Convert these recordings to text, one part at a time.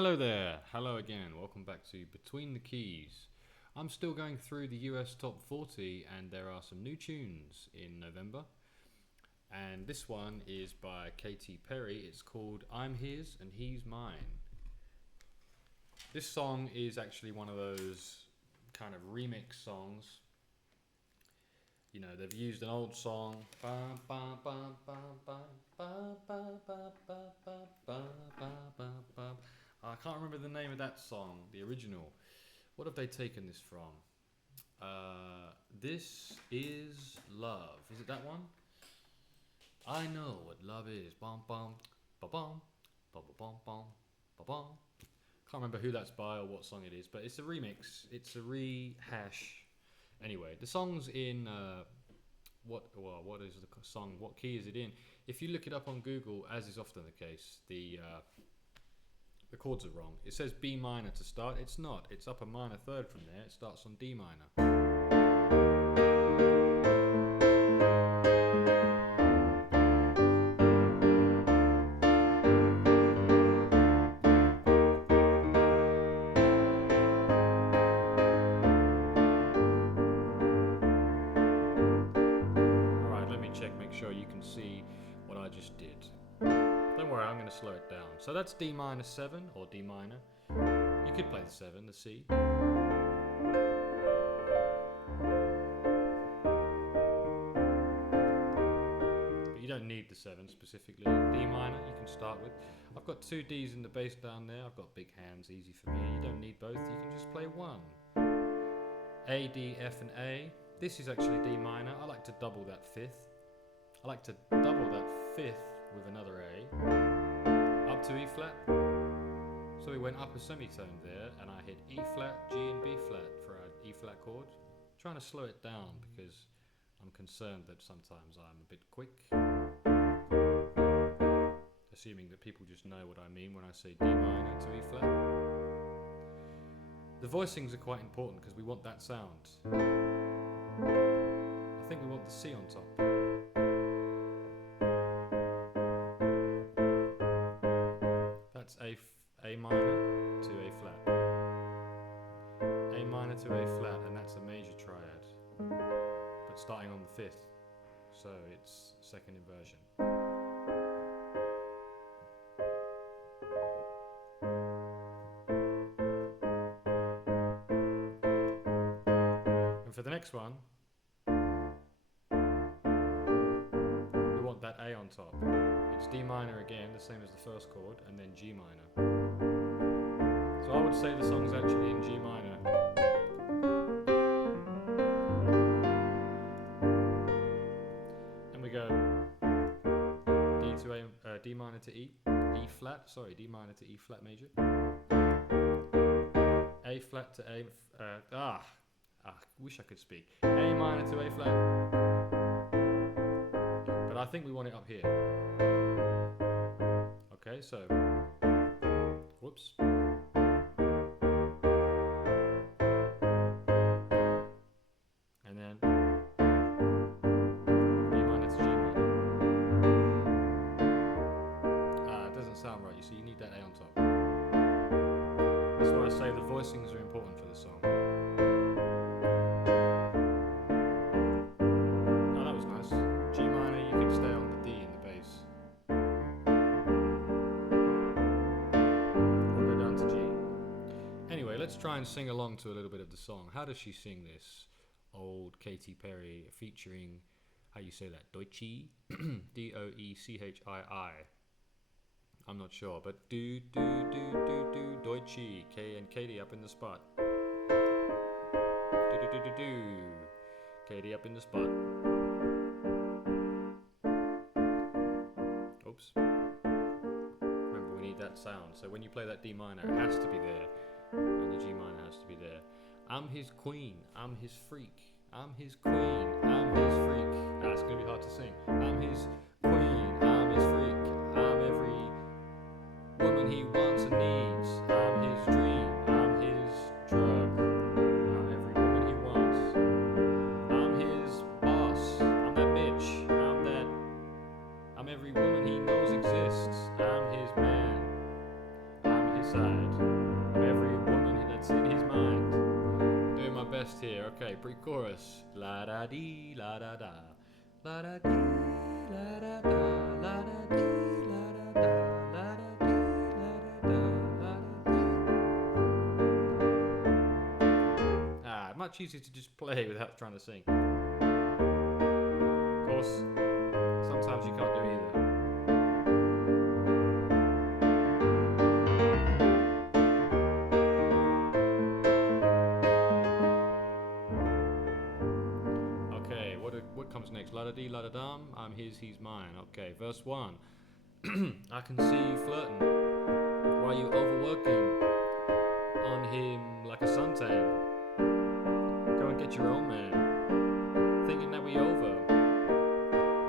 Hello there, hello again, welcome back to Between the Keys. I'm still going through the US Top 40 and there are some new tunes in November. And this one is by Katy Perry. It's called I'm His and He's Mine. This song is actually one of those kind of remix songs. You know, they've used an old song. I can't remember the name of that song, the original. What have they taken this from? This is Love. Is it that one? I know what love is. Bum bum ba bum ba bum bum ba bum. Can't remember who that's by or what song it is, but it's a remix. It's a rehash. Anyway, the song's in what is the song? What key is it in? If you look it up on Google, as is often the case, the chords are wrong. It says B minor to start. It's not. It's up a minor third from there. It starts on D minor. Make sure you can see what I just did. Don't worry, I'm going to slow it down. So that's D minor 7 or D minor. You could play the 7, the C. But you don't need the 7 specifically. D minor you can start with. I've got 2 Ds in the bass down there. I've got big hands, easy for me. You don't need both, you can just play one. A, D, F and A. This is actually D minor. I like to double that 5th. I like to double that 5th with another A, up to E flat. So we went up a semitone there, and I hit E flat, G and B flat for our E flat chord. I'm trying to slow it down because I'm concerned that sometimes I'm a bit quick. Assuming that people just know what I mean when I say D minor to E flat. The voicings are quite important because we want that sound. I think we want the C on top. A minor to A flat. A minor to A flat, and that's a major triad. But starting on the 5th, so it's second inversion. And for the next one, we want that A on top. It's D minor again, the same as the first chord, and then G minor. So I would say the song's actually in G minor. And we go D minor to E, D minor to E flat major, A flat to A, I wish I could speak. A minor to A flat. But I think we want it up here. Okay, so, whoops. And then B minor to G minor. It doesn't sound right, you see, you need that A on top. That's why I say the voicings are important for the song. Oh, that was nice. G minor, you can stay on the D in the bass. Anyway, let's try and sing along to a little bit of the song. How does she sing this? Old Katy Perry featuring, how you say that? Doechii? Doechii. I'm not sure, but do Doechii. K and Katy up in the spot. Do. Katy up in the spot. Oops. Remember, we need that sound. So when you play that D minor, it has to be there. And the G minor has to be there. I'm his queen, I'm his freak. I'm his queen, I'm his freak. It's going to be hard to sing. I'm his queen, I'm his freak. I'm every woman he wants and needs. I'm his dream, I'm his drug. I'm every woman he wants. I'm his boss, I'm that bitch. I'm every woman he knows exists. I'm his man. I'm his side. I'm every woman that's in his mind. Doing my best here. Okay, pre-chorus. La da dee, la da da. La da dee, la da da. La da dee, la da da. La da dee, la da da. La da dee. Much easier to just play without trying to sing. Of course, sometimes you can't do either. Okay, what comes next? La da dee, la da dum. I'm his, he's mine. Okay, verse 1. I can see you flirting. Why you overworking on him like a suntan? Go and get your own man. Thinking that we over.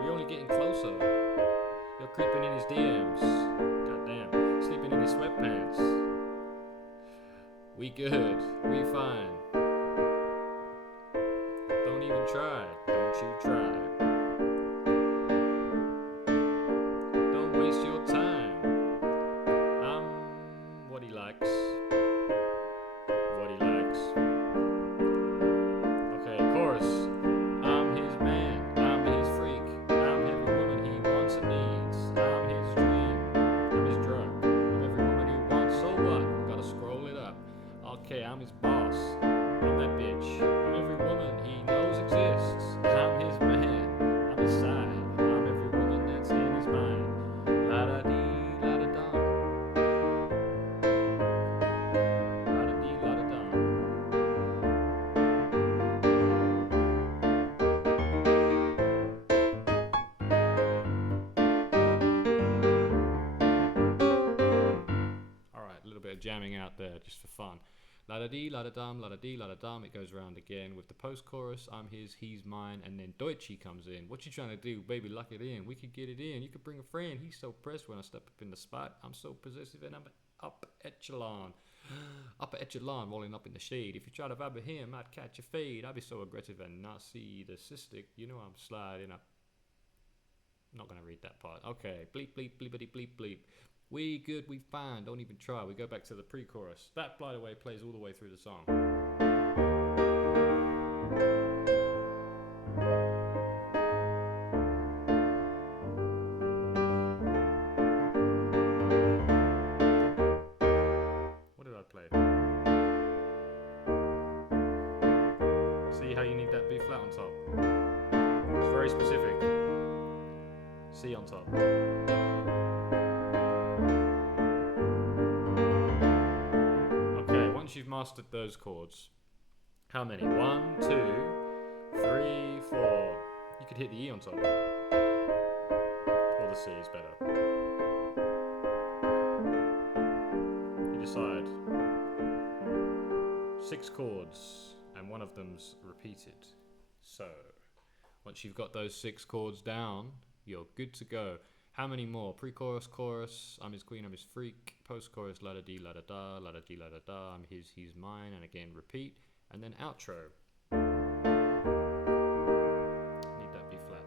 We only getting closer. You're creeping in his DMs. Goddamn. Sleeping in his sweatpants. We good. We fine. Don't even try. Don't you try. Don't waste your time. I'm what he likes. What he likes. Okay, chorus. I'm his man. I'm his freak. I'm every woman he wants and needs. I'm his dream. I'm his drug. I'm every woman he wants. So what? Gotta scroll it up. Okay, I'm his boss. I'm that bitch. I'm every woman he knows exists. I'm his man. I'm his side. I'm every woman that's in his mind. La da dee, la da dum. La da dee, la da dum. Alright, a little bit of jamming out there just for fun. La da dee, la da dum, la da dee, la da dum. It goes round again with the post chorus. I'm his, he's mine, and then Doechii comes in. What you trying to do, baby? Lock it in. We could get it in. You could bring a friend. He's so pressed when I step up in the spot. I'm so possessive and I'm upper echelon, rolling up in the shade. If you try to vibe with him, I'd catch a fade. I'd be so aggressive and narcissistic. You know I'm sliding up. Not gonna read that part. Okay, bleep bleep bleepity bleep bleep. We good, we fine, don't even try. We go back to the pre-chorus. That, by the way, plays all the way through the song. What did I play? See how you need that B flat on top? It's very specific. C on top. Once you've mastered those chords, how many? 1, 2, 3, 4. You could hit the E on top. Or the C is better. You decide. 6 chords, and one of them's repeated. So, once you've got those 6 chords down, you're good to go. How many more? Pre-chorus, chorus, I'm his queen, I'm his freak. Post-chorus, la-da-dee, la-da-da, la-da-dee, la-da-da, I'm his, he's mine. And again, repeat. And then outro. Need that B flat.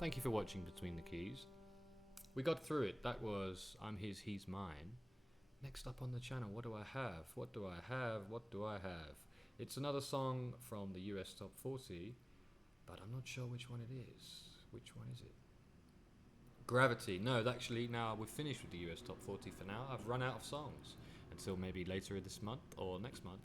Thank you for watching Between the Keys. We got through it. That was I'm his, he's mine. Next up on the channel, what do I have? What do I have? What do I have? It's another song from the US Top 40, but I'm not sure which one it is. Which one is it? Gravity. No, actually, now we've finished with the US Top 40 for now. I've run out of songs until maybe later this month or next month.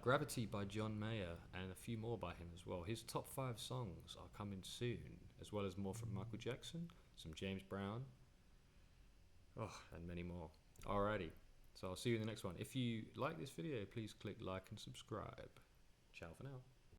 Gravity by John Mayer and a few more by him as well. His top 5 songs are coming soon, as well as more from Michael Jackson, some James Brown, and many more. Alrighty, so I'll see you in the next one. If you like this video, please click like and subscribe. Ciao for now.